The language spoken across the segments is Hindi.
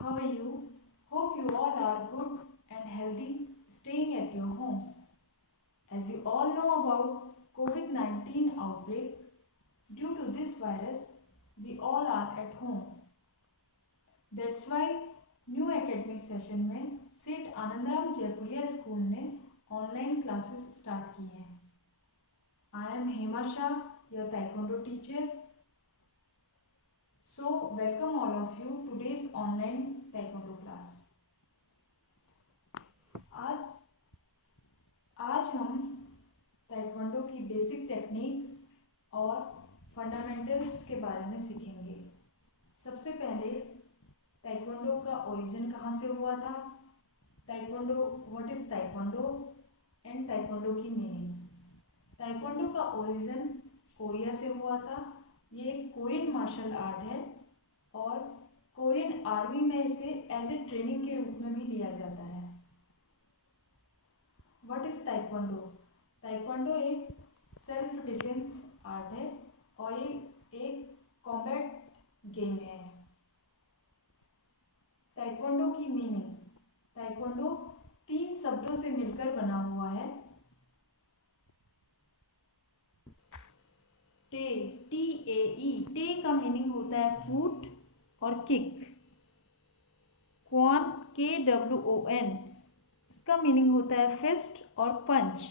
How are you? Hope you all are good and healthy staying at your homes. As you all know about COVID-19 outbreak, due to this virus, we all are at home. That's why new academic session में सेठ आनंदराम जयपुरिया स्कूल ने ऑनलाइन क्लासेस स्टार्ट की हैं. I am Hema Shah, your taekwondo teacher. So welcome all of you today's online taekwondo class. आज आज हम taekwondo की बेसिक टेक्निक और फंडामेंटल्स के बारे में सीखेंगे. सबसे पहले taekwondo का ओरिजिन कहाँ से हुआ था, taekwondo what is taekwondo and taekwondo की मीनिंग. taekwondo का ओरिजिन कोरिया से हुआ था. ये एक कोरियन मार्शल आर्ट है और कोरियन आर्मी में इसे एज ए ट्रेनिंग के रूप में भी लिया जाता है. What is taekwondo? ताइक्वांडो एक सेल्फ डिफेंस आर्ट है और ये एक कॉम्बैट गेम है. ताइक्वांडो की मीनिंग. ताइक्वांडो 3 शब्दों से मिलकर बना हुआ है. टे, TAE. टे का मीनिंग होता है फूट और किक. क्वान, KWON, इसका मीनिंग होता है फिस्ट और पंच.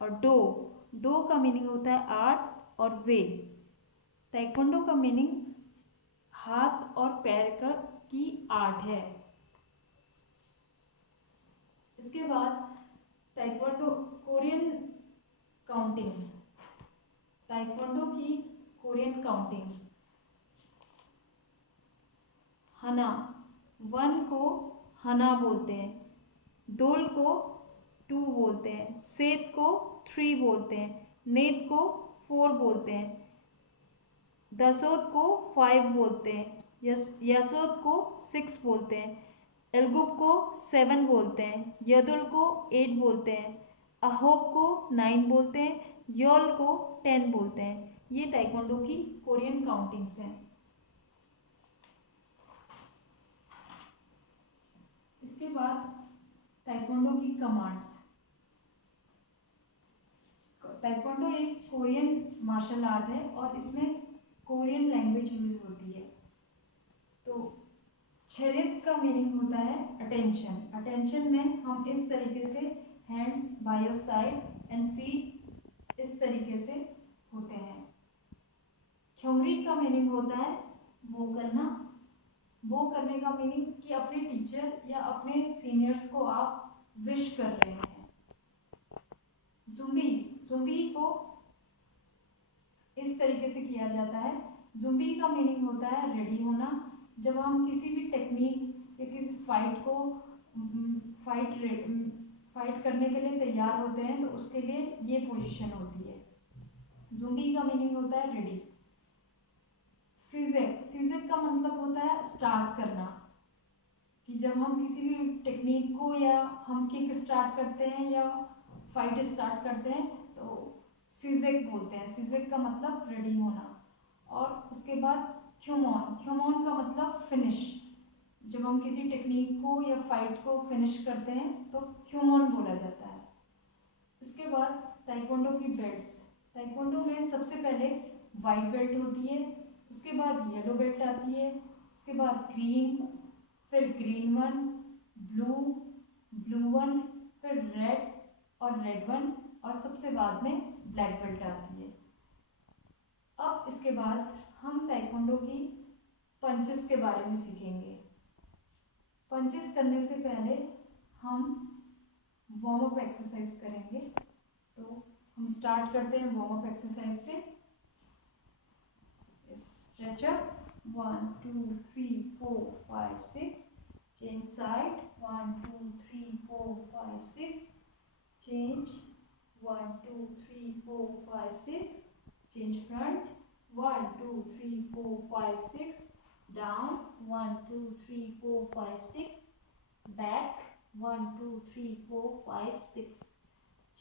और डो का मीनिंग होता है आर्ट और वे. ताइक्वांडो का मीनिंग हाथ और पैर की आर्ट है. इसके बाद ताइक्वांडो कोरियन काउंटिंग. ताइक्वांडो की कोरियन काउंटिंग. हना, 1 को हना बोलते हैं. दोल को 2 बोलते हैं. सेत को 3 बोलते हैं. नेत को 4 बोलते हैं. दसोत को 5 बोलते हैं. यसोत को 6 बोलते हैं. एलगुब को 7 बोलते हैं. यदुल को 8 बोलते हैं. अहोब को 9 बोलते हैं. योल को 10 बोलते हैं. ये ताइक्वांडो की कोरियन काउंटिंग्स हैं. इसके बाद ताइक्वांडो की कमांड्स. ताइक्वांडो एक कोरियन मार्शल आर्ट है और इसमें कोरियन लैंग्वेज यूज होती है. तो छेरेत का मीनिंग होता है अटेंशन. अटेंशन में हम इस तरीके से hands by your side and feet इस तरीके से होते हैं. ख्योरी का मीनिंग होता है वो करना. वो करने का मीनिंग कि अपने टीचर या अपने सीनियर्स को आप विश कर रहे हैं. जुम्बी को इस तरीके से किया जाता है. जुम्बी का मीनिंग होता है रेडी होना. जब हम किसी भी टेक्निक या किसी फाइट को फाइट करने के लिए तैयार होते हैं तो उसके लिए ये पोजीशन होती है. जुम्बी का मीनिंग होता है रेडी. सीजेक का मतलब होता है स्टार्ट करना. कि जब हम किसी भी टेक्निक को या हम किक स्टार्ट करते हैं या फाइट स्टार्ट करते हैं तो सीजेक बोलते हैं. सीजेक का मतलब रेडी होना. और उसके बाद ख्योमॉन का मतलब फिनिश. जब हम किसी टेक्निक को या फाइट को फिनिश करते हैं तो ख्योमॉन बोला जाता है. इसके बाद ताइक्वांडो की बेल्ट्स. ताइक्वांडो में सबसे पहले वाइट बेल्ट होती है. उसके बाद येलो बेल्ट आती है. उसके बाद ग्रीन, फिर ग्रीन 1, ब्लू 1, फिर रेड और रेड 1 और सबसे बाद में ब्लैक बेल्ट आती है. अब इसके बाद हम ताइक्वांडो की पंचेस के बारे में सीखेंगे. पंचेस करने से पहले हम वार्म अप एक्सरसाइज करेंगे. तो हम स्टार्ट करते हैं वार्म अप एक्सरसाइज से. Stretch up. 1, 2, 3, 4, 5, 6. Change side. 1, 2, 3, 4, 5, 6. Change. 1, 2, 3, 4, 5, 6. Change front. 1, 2, 3, 4, 5, 6. Down. 1, 2, 3, 4, 5, 6. Back. 1, 2, 3, 4, 5, 6.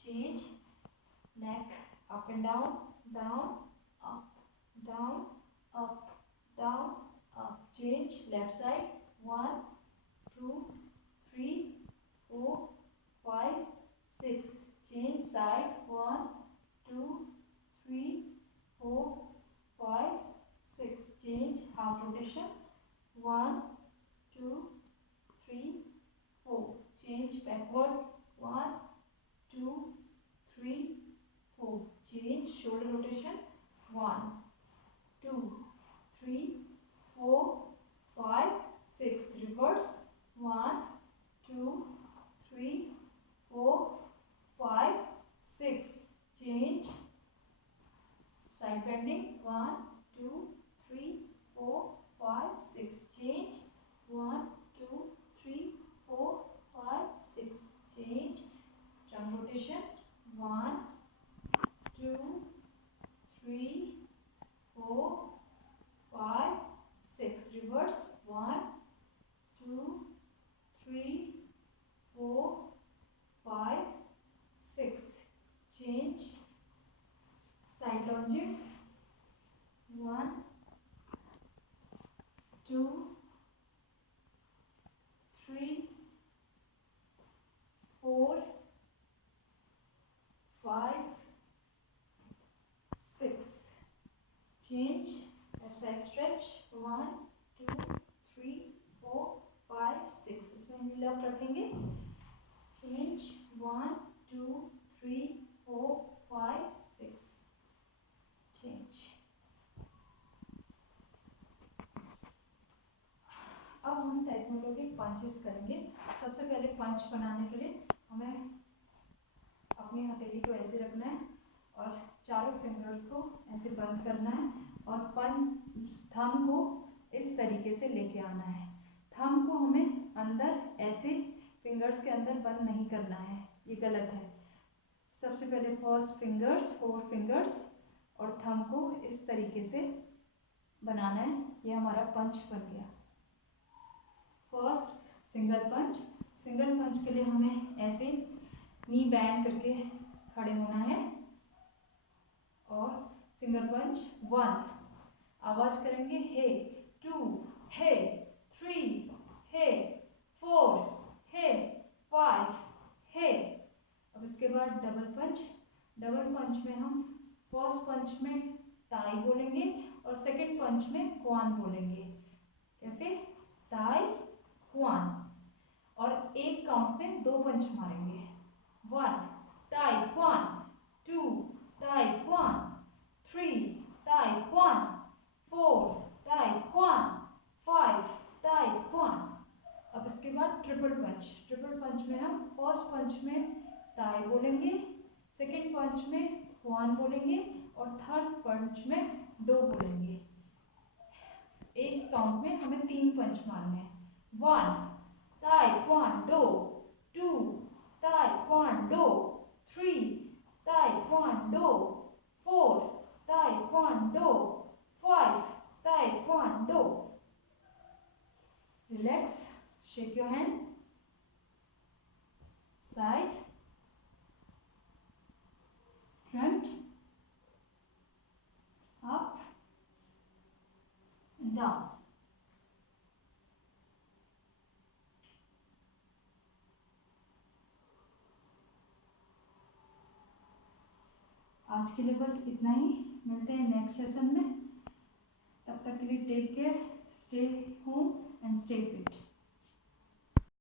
Change. Neck up and down. Down. Up. Down. Up, down, up. Change left side. 1, 2 3 4 5 6 change side 1 2 3 4 5 6 change half rotation 1 2 3 4 change backward 1 2 3 4 change shoulder rotation 1 2 3 4 5 6 reverse 1 2 3 4 5 6 change side bending 1 2 3 4 5 6 change 1 2 3 4 5 6 change drum rotation 1 2 3 4 5 6 reverse 1 2 3 4 5 6 change side lunging 1 2 3 4 5 6 change left side stretch 1 2 3 4 5 6 इसमें हील अप रखेंगे change 1 2 3 4 5 6 change अब हम ताइक्वांडो के पंचेस करेंगे। सबसे पहले पंच बनाने के लिए हमें अपनी हथेली को ऐसे रखना है और चारों फिंगर्स को ऐसे बंद करना है और थंब को इस तरीके से लेके आना है। थंब को हमें अंदर ऐसे फिंगर्स के अंदर बंद नहीं करना है, ये गलत है। सबसे पहले फर्स्ट फिंगर्स 4 फिंगर्स और थंब को इस तरीके से बनाना है। ये हमारा पंच बन गया। First single punch. Single punch के लिए हमें ऐसे नी बैंड करके खड़े होना है और सिंगल पंच 1 आवाज करेंगे हे 2 हे 3 हे 4 हे 5 हे। अब इसके बाद डबल पंच। डबल पंच में हम फर्स्ट पंच में ताई बोलेंगे और सेकंड पंच में क्वान बोलेंगे। कैसे? ताई क्वान। और एक काउंट में 2 पंच मारेंगे। 1 ताई क्वान, 2 ताई क्वान, 3 ताई क्वान, 4 ताई क्वान, 5 ताई क्वान। अब इसके बाद ट्रिपल पंच। ट्रिपल पंच में हम फर्स्ट पंच में ताई बोलेंगे, सेकंड पंच में क्वान बोलेंगे और थर्ड पंच में 2 बोलेंगे। एक काउंट में हमें 3 पंच मारने हैं। 1 ताई क्वान डो, 2 ताई क्वान डो, 3 ताई क्वान डो, 4 ताई क्वान डो, 5 taekwondo. Relax, shake your hand, side, front, up, down. आज के लिए बस इतना ही। मिलते हैं नेक्स्ट सेशन में। तब तक के लिए take care, stay home and stay fit.